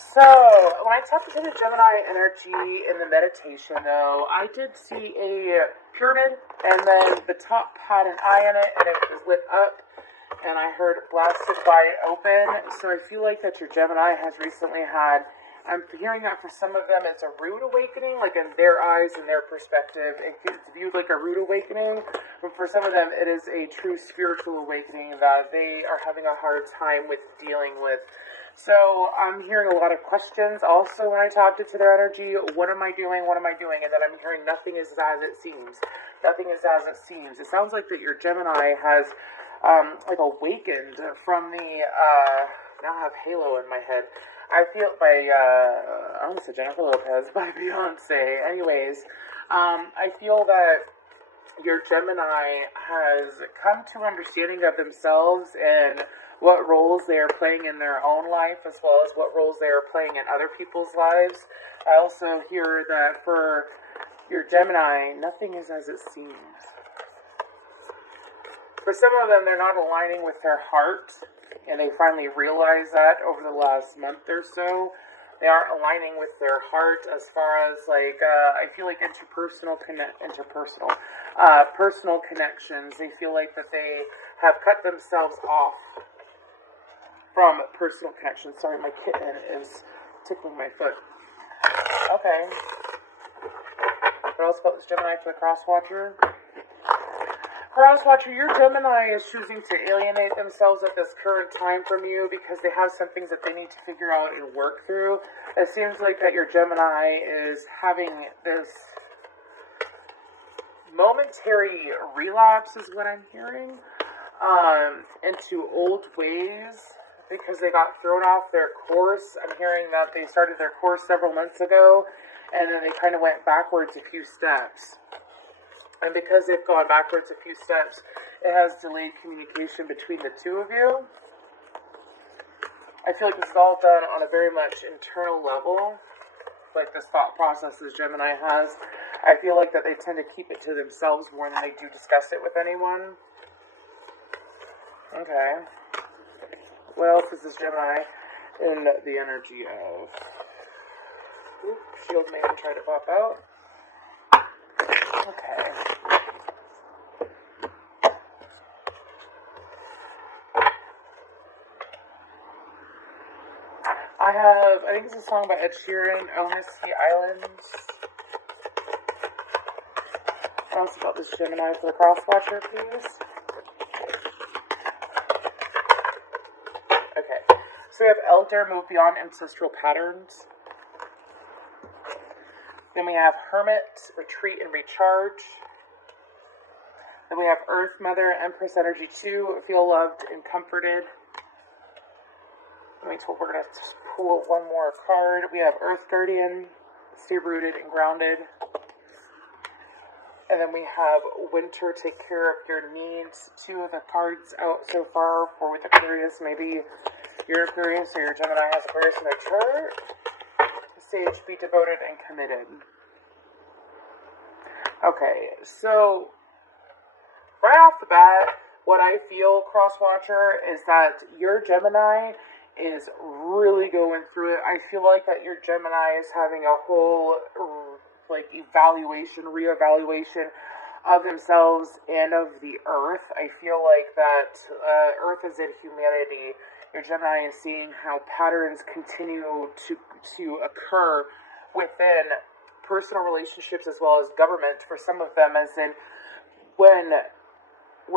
So, when I tapped into the Gemini energy in the meditation, though, I did see a pyramid, and then the top had an eye in it, and it was lit up, and I heard blasted wide open. So I feel like that your Gemini has recently had, I'm hearing that for some of them it's a rude awakening, like in their eyes and their perspective, it's viewed like a rude awakening, but for some of them it is a true spiritual awakening that they are having a hard time with dealing with. So I'm hearing a lot of questions also when I talked to their energy. What am I doing? What am I doing? And then I'm hearing nothing is as it seems. Nothing is as it seems. It sounds like that your Gemini has like awakened from the now I have Halo in my head. I feel by I almost said Jennifer Lopez by Beyonce. Anyways, I feel that your Gemini has come to understanding of themselves and what roles they are playing in their own life, as well as what roles they are playing in other people's lives. I also hear that for your Gemini, nothing is as it seems. For some of them, they're not aligning with their heart, and they finally realize that over the last month or so. They aren't aligning with their heart as far as like I feel like personal connections. They feel like that they have cut themselves off from personal connections. Sorry, my kitten is tickling my foot. Okay. What else about this Gemini for the Crosswatcher? Crosswatcher, your Gemini is choosing to alienate themselves at this current time from you because they have some things that they need to figure out and work through. It seems like that your Gemini is having this momentary relapse, is what I'm hearing, into old ways because they got thrown off their course. I'm hearing that they started their course several months ago, and then they kind of went backwards a few steps. And because they've gone backwards a few steps, it has delayed communication between the two of you. I feel like this is all done on a very much internal level, like this thought process this Gemini has. I feel like that they tend to keep it to themselves more than they do discuss it with anyone. Okay. What else is this Gemini in the energy of? Oops, Shield Man tried to pop out. Okay. I think it's a song by Ed Sheeran, Honesty Islands. Tell us about this Gemini for the Crosswatcher, please. Okay. So we have Elder, move beyond ancestral patterns. Then we have Hermit, retreat and recharge. Then we have Earth Mother, Empress Energy 2, feel loved and comforted. We're going to pull one more card. We have Earth Guardian, stay rooted and grounded. And then we have Winter, take care of your needs. Two of the cards out so far for with Aquarius. Maybe you're Aquarius or your Gemini has Aquarius in their chart. Sage, be devoted and committed. Okay, so right off the bat, what I feel, Crosswatcher, is that your Gemini is really going through it. I feel like that your Gemini is having a whole like reevaluation of themselves and of the earth. I feel like that earth is in humanity. Your Gemini is seeing how patterns continue to occur within personal relationships as well as government. For some of them, as in when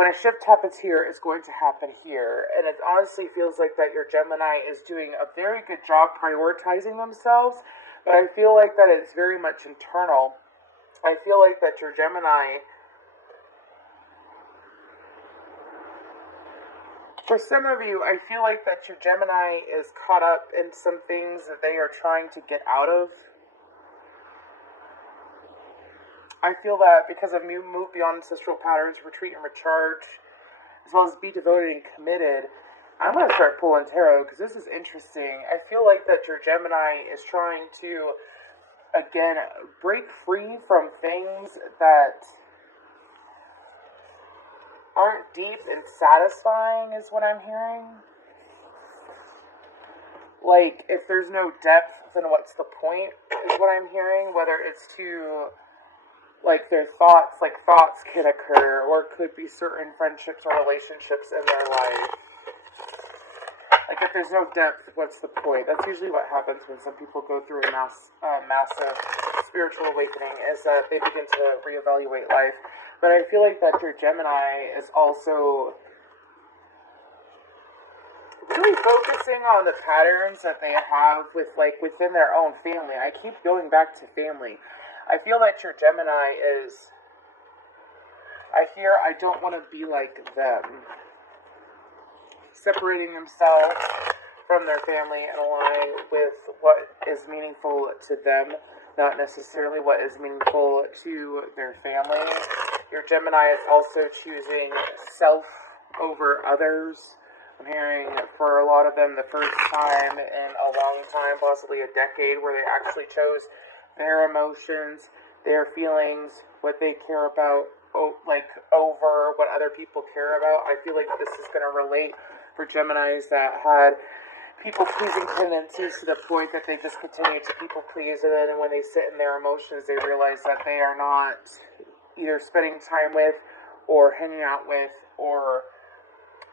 a shift happens here, it's going to happen here. And it honestly feels like that your Gemini is doing a very good job prioritizing themselves, but I feel like that it's very much internal. I feel like that your Gemini, for some of you, I feel like that your Gemini is caught up in some things that they are trying to get out of. I feel that because of move beyond ancestral patterns, retreat and recharge, as well as be devoted and committed, I'm going to start pulling tarot because this is interesting. I feel like that your Gemini is trying to, again, break free from things that aren't deep and satisfying is what I'm hearing. like, if there's no depth, then what's the point, is what I'm hearing. Whether it's to, like, their thoughts, like, thoughts could occur, or it could be certain friendships or relationships in their life. Like, if there's no depth, what's the point? That's usually what happens when some people go through a massive spiritual awakening, is that they begin to reevaluate life. But I feel like that your Gemini is also really focusing on the patterns that they have with, like, within their own family. I keep going back to family. I feel that your Gemini is, I don't want to be like them. Separating themselves from their family and aligning with what is meaningful to them, not necessarily what is meaningful to their family. Your Gemini is also choosing self over others. I'm hearing for a lot of them the first time in a long time, possibly a decade, where they actually chose their emotions, their feelings, what they care about, like, over what other people care about. I feel like this is going to relate for Geminis that had people-pleasing tendencies to the point that they just continue to people-please, and then when they sit in their emotions, they realize that they are not either spending time with, or hanging out with, or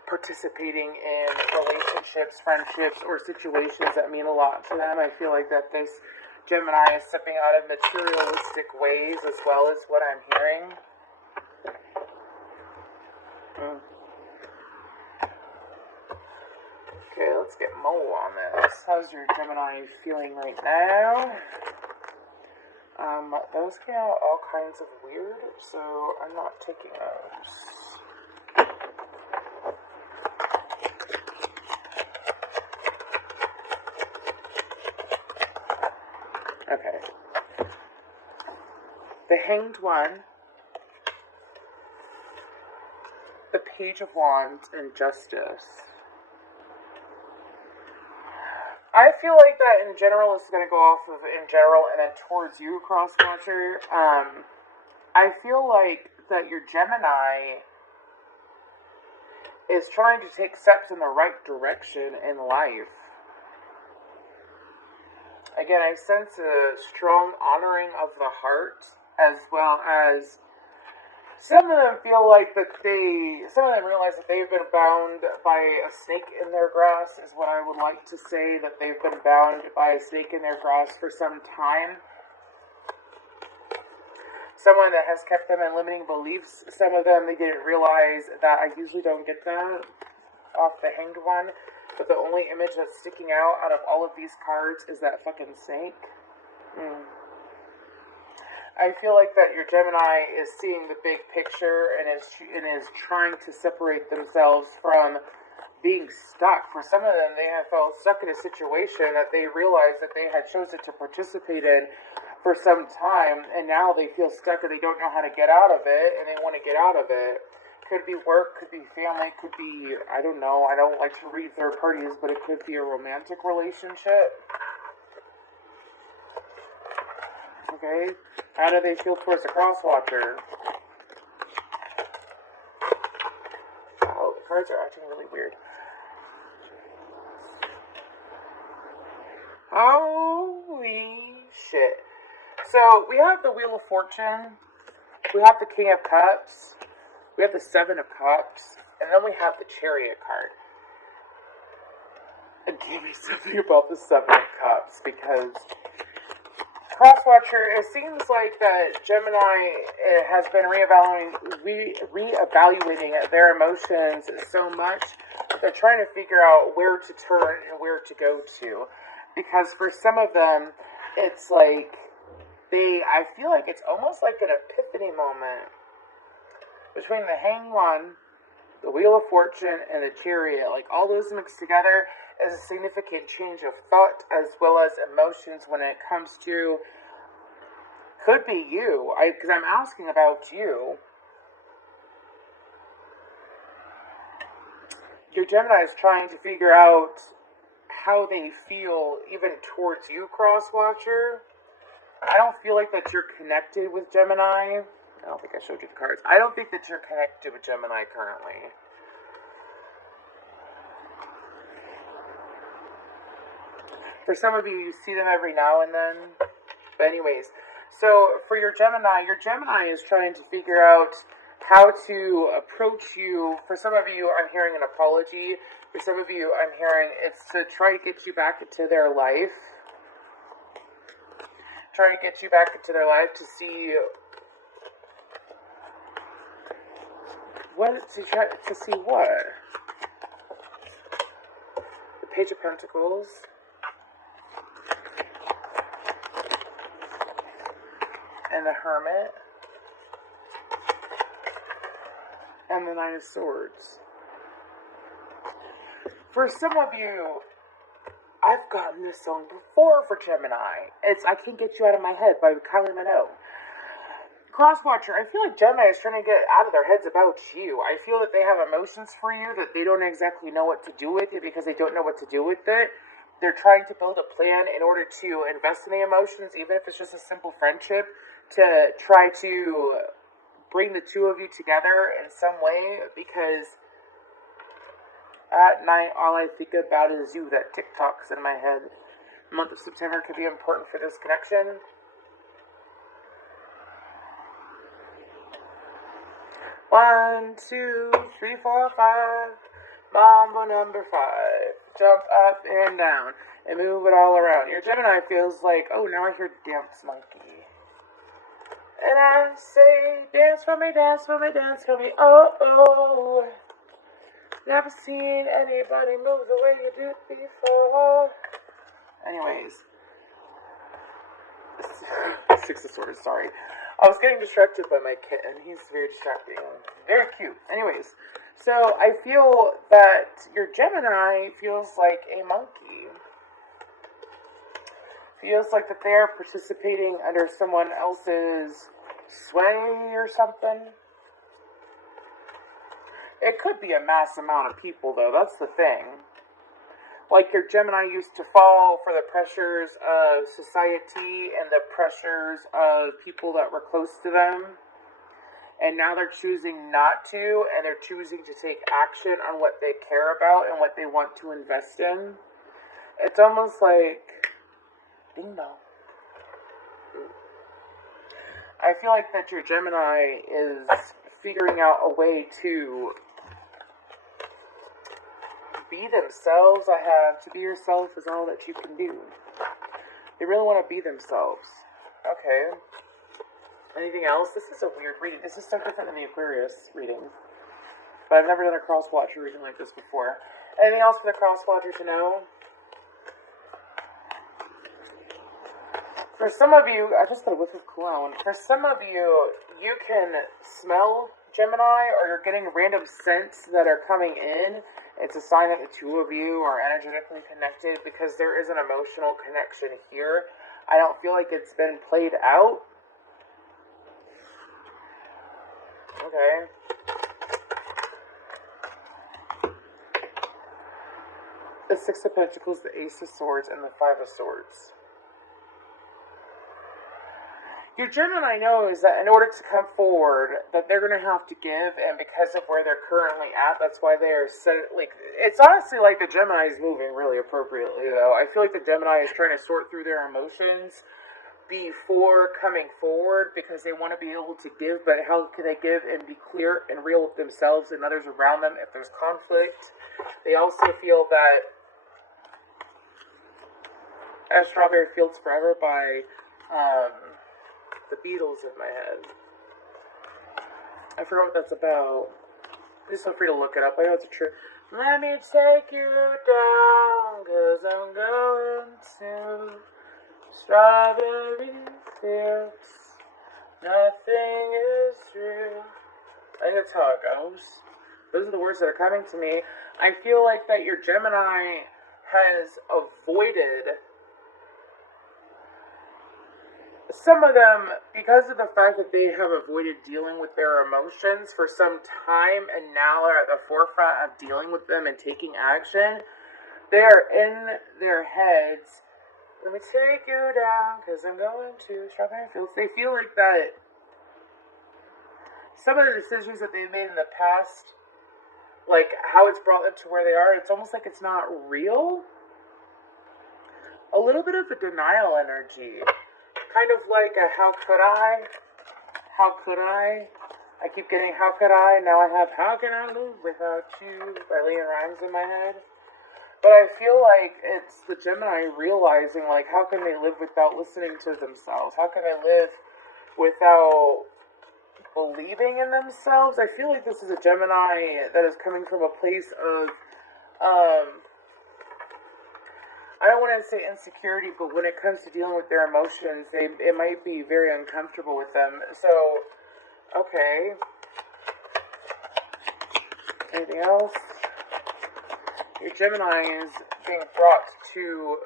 participating in relationships, friendships, or situations that mean a lot to them. I feel like that this Gemini is stepping out of materialistic ways as well, as what I'm hearing. Okay, let's get more on this. How's your Gemini feeling right now? Those came out all kinds of weird, so I'm not taking those. Okay. The Hanged One, the Page of Wands, and Justice. I feel like that in general is going to go off of in general and then towards you, Crosswatcher. I feel like that your Gemini is trying to take steps in the right direction in life. Again, I sense a strong honoring of the heart, as well as some of them feel like that some of them realize that they've been bound by a snake in their grass, is what I would like to say, that they've been bound by a snake in their grass for some time. Someone that has kept them in limiting beliefs. Some of them, they didn't realize that. I usually don't get that off the Hanged One, but the only image that's sticking out of all of these cards is that fucking snake. I feel like that your Gemini is seeing the big picture and is trying to separate themselves from being stuck. For some of them, they have felt stuck in a situation that they realized that they had chosen to participate in for some time, and now they feel stuck and they don't know how to get out of it, and they want to get out of it. Could be work, could be family, could be, I don't know, I don't like to read third parties, but it could be a romantic relationship. Okay, how do they feel towards the Crosswatcher? Wow, the cards are acting really weird. Holy shit. So, we have the Wheel of Fortune, we have the King of Cups, we have the Seven of Cups, and then we have the Chariot card. And give me something about the Seven of Cups, because Crosswatcher, it seems like that Gemini has been reevaluating their emotions so much. They're trying to figure out where to turn and where to go to. Because for some of them, it's like I feel like it's almost like an epiphany moment. Between the Hanged One, the Wheel of Fortune, and the Chariot, like all those mixed together is a significant change of thought as well as emotions when it comes to, could be you, because I'm asking about you. Your Gemini is trying to figure out how they feel even towards you, Crosswatcher. I don't feel like that you're connected with Gemini. I don't think I showed you the cards. I don't think that you're connected with Gemini currently. For some of you, you see them every now and then. But anyways, so for your Gemini is trying to figure out how to approach you. For some of you, I'm hearing an apology. For some of you, I'm hearing it's to try to get you back into their life. Try to get you back into their life to see what, to see what? The Page of Pentacles. And the Hermit. And the Nine of Swords. For some of you, I've gotten this song before for Gemini. It's I Can't Get You Out of My Head by Kylie Minogue. Crosswatcher, I feel like Gemini is trying to get out of their heads about you. I feel that they have emotions for you that they don't exactly know what to do with it because they don't know what to do with it. They're trying to build a plan in order to invest in the emotions, even if it's just a simple friendship, to try to bring the two of you together in some way, because at night all I think about is you. That TikTok's in my head. The month of September could be important for this connection. One, two, three, four, five. Mambo number 5. Jump up and down and move it all around. Your Gemini feels like, oh, now I hear dance monkey. And I say, dance for me, dance for me, dance for me. Oh, oh. Never seen anybody move the way you did before. Anyways. 6 of Swords, sorry. I was getting distracted by my kitten. He's very distracting. Very cute. Anyways, so I feel that your Gemini feels like a monkey. Feels like that they're participating under someone else's sway or something. It could be a mass amount of people, though. That's the thing. Like your Gemini used to fall for the pressures of society and the pressures of people that were close to them. And now they're choosing not to, and they're choosing to take action on what they care about and what they want to invest in. It's almost like, ding dong. I feel like that your Gemini is figuring out a way to be themselves. To be yourself is all that you can do. They really want to be themselves. Okay. Anything else? This is a weird reading. This is so different than the Aquarius reading. But I've never done a Crosswatcher reading like this before. Anything else for the Crosswatcher to know? For some of you, I just got a whiff of cologne. For some of you, you can smell Gemini, or you're getting random scents that are coming in. It's a sign that the two of you are energetically connected, because there is an emotional connection here. I don't feel like it's been played out. Okay. The 6 of Pentacles, the Ace of Swords, and the 5 of Swords. Your Gemini knows that in order to come forward, that they're going to have to give, and because of where they're currently at, that's why they're it's honestly like the Gemini is moving really appropriately, though. I feel like the Gemini is trying to sort through their emotions before coming forward, because they want to be able to give, but how can they give and be clear and real with themselves and others around them if there's conflict? They also feel that Strawberry Fields Forever by the Beatles in my head. I forgot what that's about. Please feel free to look it up. I know it's a true. Let me take you down, 'cause I'm going to Strawberry Fields. Nothing is real. I think that's how it goes. Those are the words that are coming to me. I feel like that your Gemini has avoided some of them, because of the fact that they have avoided dealing with their emotions for some time, and now are at the forefront of dealing with them and taking action. They are in their heads. Let me take you down, 'cause I'm going to Strawberry Fields. They feel like that some of the decisions that they've made in the past, like how it's brought them to where they are, it's almost like it's not real. a little bit of a denial energy. Kind of like a how could I? How could I? I keep getting how could I? Now I have how can I live without you by Leon Rhymes in my head. But I feel like it's the Gemini realizing, like, how can they live without listening to themselves? How can they live without believing in themselves? I feel like this is a Gemini that is coming from a place of, I don't want to say insecurity, but when it comes to dealing with their emotions, it might be very uncomfortable with them. So, okay. Anything else? Your Gemini is being brought to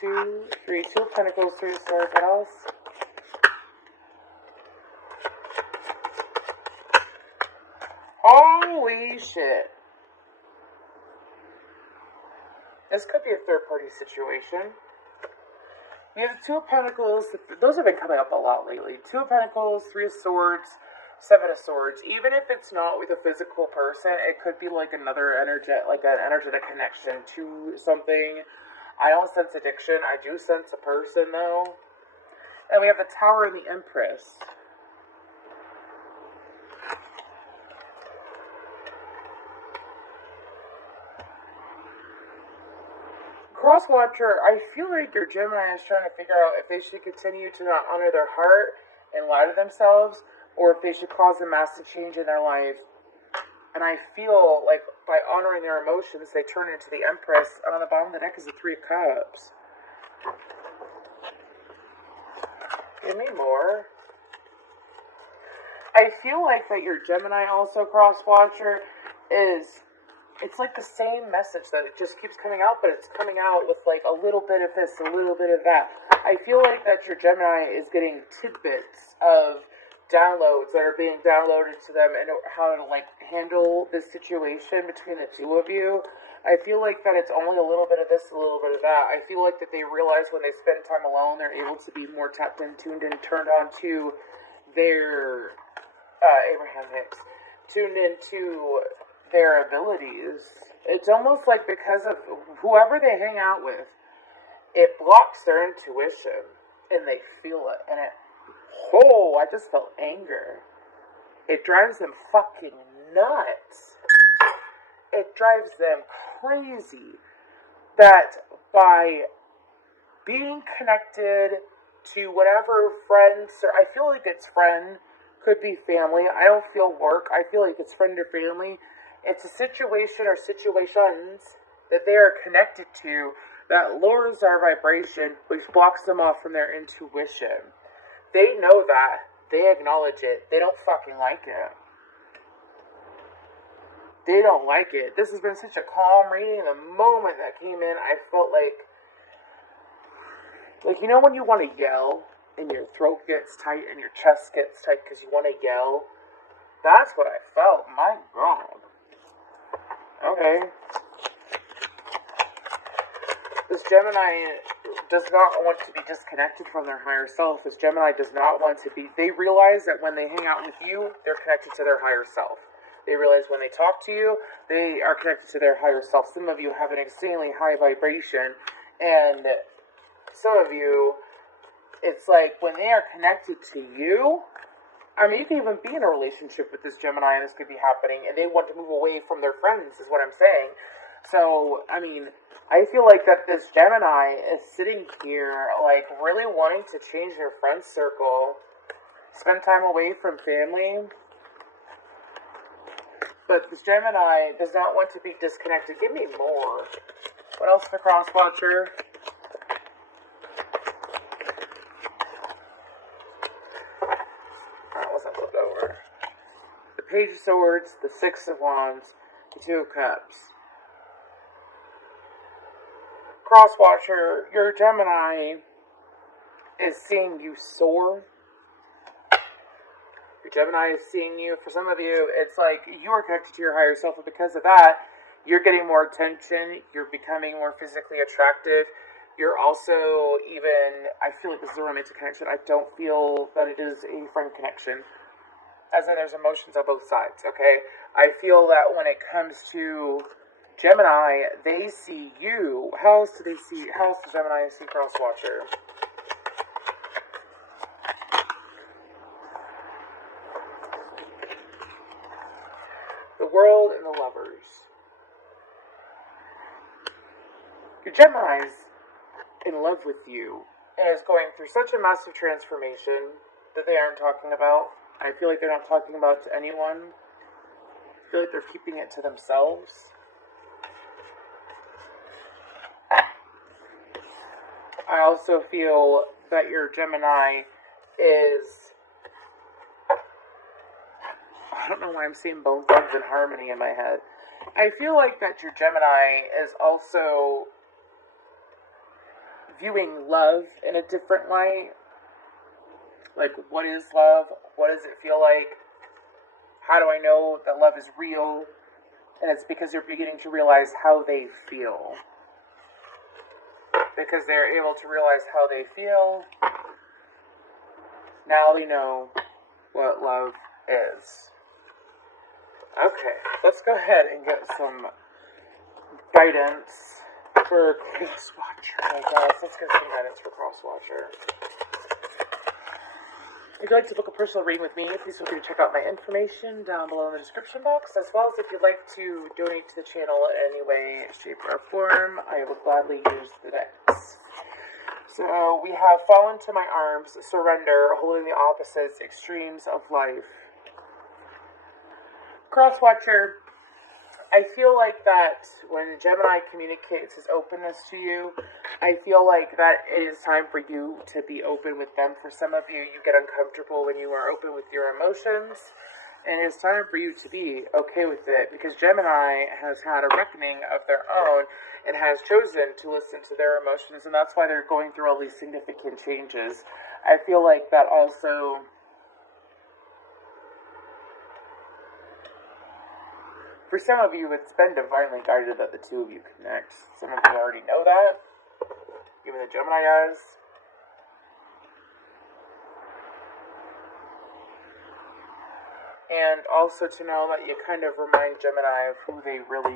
Two of Pentacles, Three of Swords. What else? Holy shit. This could be a third-party situation. We have the Two of Pentacles. Those have been coming up a lot lately. Two of Pentacles, Three of Swords, Seven of Swords. Even if it's not with a physical person, it could be like another energetic connection to something. I don't sense addiction. I do sense a person, though. And we have the Tower and the Empress. Crosswatcher, I feel like your Gemini is trying to figure out if they should continue to not honor their heart and lie to themselves, or if they should cause a massive change in their life. And I feel like by honoring their emotions, they turn into the Empress. And on the bottom of the deck is the Three of Cups. Give me more. I feel like that your Gemini also, Crosswatcher, it's like the same message that it just keeps coming out, but it's coming out with like a little bit of this, a little bit of that. I feel like that your Gemini is getting tidbits of downloads that are being downloaded to them and how to like handle this situation between the two of you. I feel like that it's only a little bit of this, a little bit of that. I feel like that they realize when they spend time alone, they're able to be more tapped in, tuned in, turned on to their Abraham Hicks, tuned into their abilities. It's almost like because of whoever they hang out with, it blocks their intuition and they feel it. And I just felt anger. It drives them fucking nuts. It drives them crazy that by being connected to whatever friends, or I feel like it's friend, could be family. I don't feel work. I feel like it's friend or family. It's a situation or situations that they are connected to that lowers our vibration, which blocks them off from their intuition. They know that. They acknowledge it. They don't fucking like it. They don't like it. This has been such a calm reading. The moment that came in, I felt like you know when you want to yell and your throat gets tight and your chest gets tight because you want to yell? That's what I felt. My God. Okay. This Gemini does not want to be disconnected from their higher self. This Gemini does not want to be... They realize that when they hang out with you, they're connected to their higher self. They realize when they talk to you, they are connected to their higher self. Some of you have an extremely high vibration, and some of you, it's like when they are connected to you, I mean, you can even be in a relationship with this Gemini, and this could be happening, and they want to move away from their friends, is what I'm saying. So, I mean, I feel like that this Gemini is sitting here, like, really wanting to change their friend circle, spend time away from family. But this Gemini does not want to be disconnected. Give me more. What else for Crosswatcher? That wasn't flipped over. The Page of Swords, the Six of Wands, the Two of Cups. Crosswatcher, your Gemini is seeing you soar. Your Gemini is seeing you. For some of you, it's like you are connected to your higher self, and because of that, you're getting more attention. You're becoming more physically attractive. You're also even, I feel like this is a romantic connection. I don't feel that it is a friend connection. As in, there's emotions on both sides, okay? I feel that when it comes to Gemini, they see you. How else do they see? How else does Gemini see Crosswatcher? The world and the lovers. Your Gemini's in love with you and is going through such a massive transformation that they aren't talking about. I feel like they're not talking about it to anyone. I feel like they're keeping it to themselves. I also feel that your Gemini is... I don't know why I'm seeing Bone Thugs and Harmony in my head. I feel like that your Gemini is also viewing love in a different light. Like, what is love? What does it feel like? How do I know that love is real? And it's because they're beginning to realize how they feel. Because they're able to realize how they feel, now they know what love is. Okay, let's go ahead and get some guidance for Crosswatcher. Oh my gosh, let's get some guidance for Crosswatcher. If you'd like to book a personal reading with me, please feel free to check out my information down below in the description box, as well as if you'd like to donate to the channel in any way, shape, or form, I will gladly use the decks. So we have Fall into My Arms, Surrender, Holding the Opposites, Extremes of Life. Crosswatcher, I feel like that when Gemini communicates his openness to you, I feel like that it is time for you to be open with them. For some of you, you get uncomfortable when you are open with your emotions, and it's time for you to be okay with it, because Gemini has had a reckoning of their own and has chosen to listen to their emotions, and that's why they're going through all these significant changes. I feel like that also... For some of you, it's been divinely guided that the two of you connect. Some of you already know that. Even the Gemini does. And also to know that you kind of remind Gemini of who they really